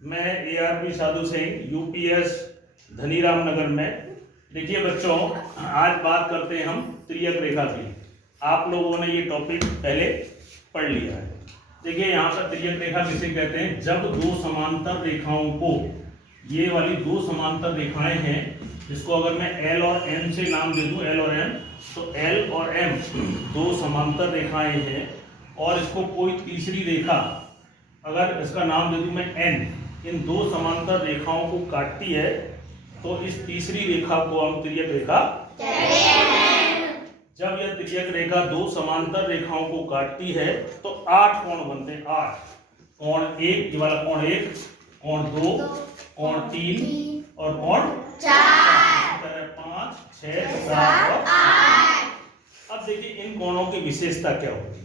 मैं ARP Sadhu Singh UPS Dhaniram नगर में। देखिए बच्चों, आज बात करते हैं हम त्रियक रेखा की। आप लोगों ने ये टॉपिक पहले पढ़ लिया है। देखिए यहाँ पर त्रियक रेखा किसे कहते हैं? जब दो समांतर रेखाओं को, ये वाली दो समांतर रेखाएं हैं, जिसको अगर मैं L और M से नाम दे दूं, L और M, तो L और M दो समांतर रेखाएं हैं और इसको कोई तीसरी रेखा, अगर इसका नाम दे दूं मैं N, इन दो समांतर रेखाओं को काटती है, तो इस तीसरी रेखा को हम त्रियक रेखा कहते हैं। जब यह त्रियक रेखा दो समांतर रेखाओं को काटती है तो 8 कोण बनते हैं। 8 कोण, एक ये वाला कोण 1, कोण 2, कोण 3 और कोण 4, 5, 6, 7 और 8। अब देखिए इन कोणों की विशेषता क्या होती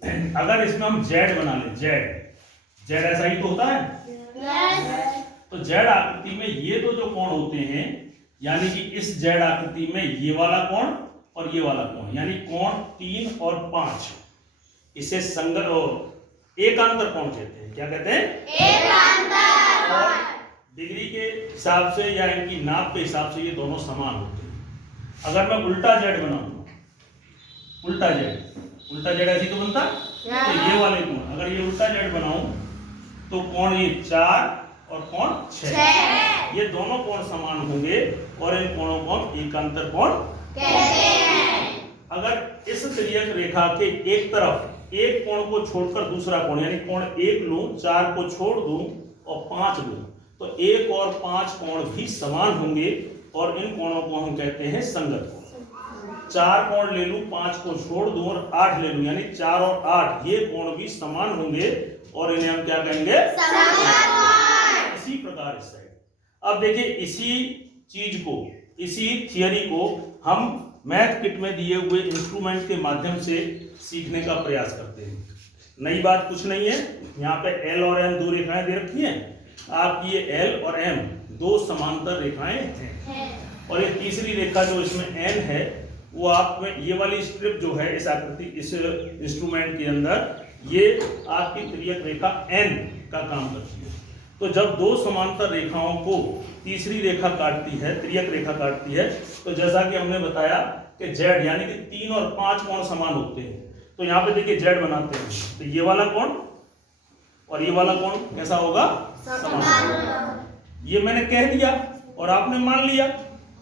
है। अगर इसमें हम Z बना लें, Z ऐसा ही तो होता है। तो Z आकृति में ये तो जो कोण होते हैं, यानी कि इस Z आकृति में ये वाला कोण और ये वाला कोण, यानी कोण 3 और 5, इसे संगत और एकांतर कोण कहते हैं। क्या कहते हैं? एकांतर कोण। डिग्री के हिसाब से या इनकी नाप के हिसाब से ये दोनों समान होते हैं। अगर मैं उल्टा Z बनाऊंगा, उल्टा Z ऐसी तो बनता, तो ये वाले कोण, अगर ये उल्टा Z बनाऊं तो कोण ये 4 और कोण 6, ये दोनों कोण समान होंगे और इन कोणों को हम एकांतर कोण कहते हैं। अगर इस त्रियक रेखा के एक तरफ एक कोण को छोड़कर दूसरा कोण, यानी कोण 1 लूं, 4 को छोड़ दूं और 5 लूं, तो 1 और 5 कोण भी समान होंगे और इन कोणों को हम कहते हैं संगत कोण। 4 कोण ले लूं, 5 को छोड़ दूं और 8 ले लूं, यानी 4 और 8 ये कोण भी समान होंगे और इन्हें हम क्या कहेंगे? संगत कोण। इसी प्रकार इस साइड। अब देखिए इसी चीज को, इसी थियरी को हम मैथ किट में दिए हुए इंस्ट्रूमेंट के माध्यम से सीखने का प्रयास करते हैं। नई बात कुछ नहीं है। यहाँ पे L और M दो रेखाएं दे रखी हैं। आपकी ये L और M दो समांतर रेखाएं हैं और ये तीसरी रेखा जो इसमें N है, वो आप में ये वाली स्ट्रिप जो है इस आकृति, इस इंस्ट्रूमेंट के अंदर, ये आपकी त्रियक रेखा N का काम करती है। तो जब दो समांतर रेखाओं को तीसरी रेखा काटती है, त्रियक रेखा काटती है, तो जैसा कि हमने बताया कि Z यानी कि 3 और 5 कोण समान होते हैं। तो यहाँ पे देखिए Z बनाते हैं, तो ये वाला कोण और ये वाला कोण कैसा होगा? समान। ये मैंने कह दिया और आपने मान लिया।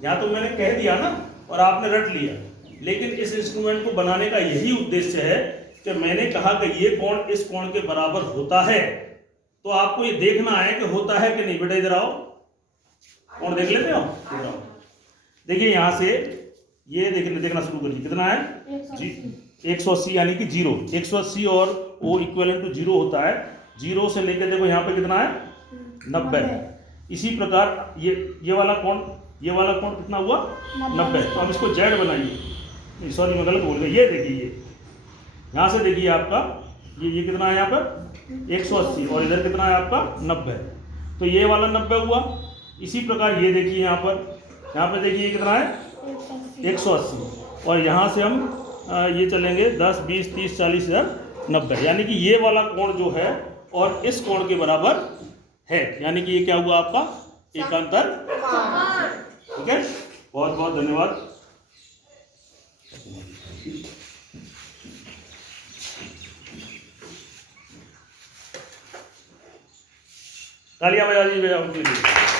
यहाँ तो मैंने कह दिया ना और आपने रट लिया, लेकिन इस इंस्ट्रूमेंट को बनाने का यही उद्देश्य है कि मैंने कहा कि ये कोण इस कोण के बराबर होता है, तो आपको ये देखना है कि होता है कि नहीं। बेटा इधर आओ, कोण देख लेते हो? इधर आओ। देखिए यहाँ से ये देखना शुरू करिए। कितना है? जी 180, यानी कि 0। 180 और O इक्विवेलेंट टू 0 होता है। 0 से लेकर देखो यहाँ पे कितना है? 90। इसी प्रकार ये वाला कोण, ये वाला कोण कितना हुआ? 90। तो अब इसको Z बनाइए। सॉरी मैं गलत बोल गया। ये देखिए, यहाँ से देखिए आपका ये कितना है? यहाँ पर 180 और इधर कितना है आपका? 90। तो ये वाला 90 हुआ। इसी प्रकार ये देखिए यहाँ पर देखिए कितना है? 180 और यहाँ से हम ये चलेंगे 10, 20, 30, 40, 90, यानी कि ये वाला कोण जो है और इस कोण के बराबर है, यानी कि ये क्या हुआ आपका? एकांतर कोण। ठीक है, बहुत बहुत धन्यवाद। तालियां बजा दीजिए उनके लिए।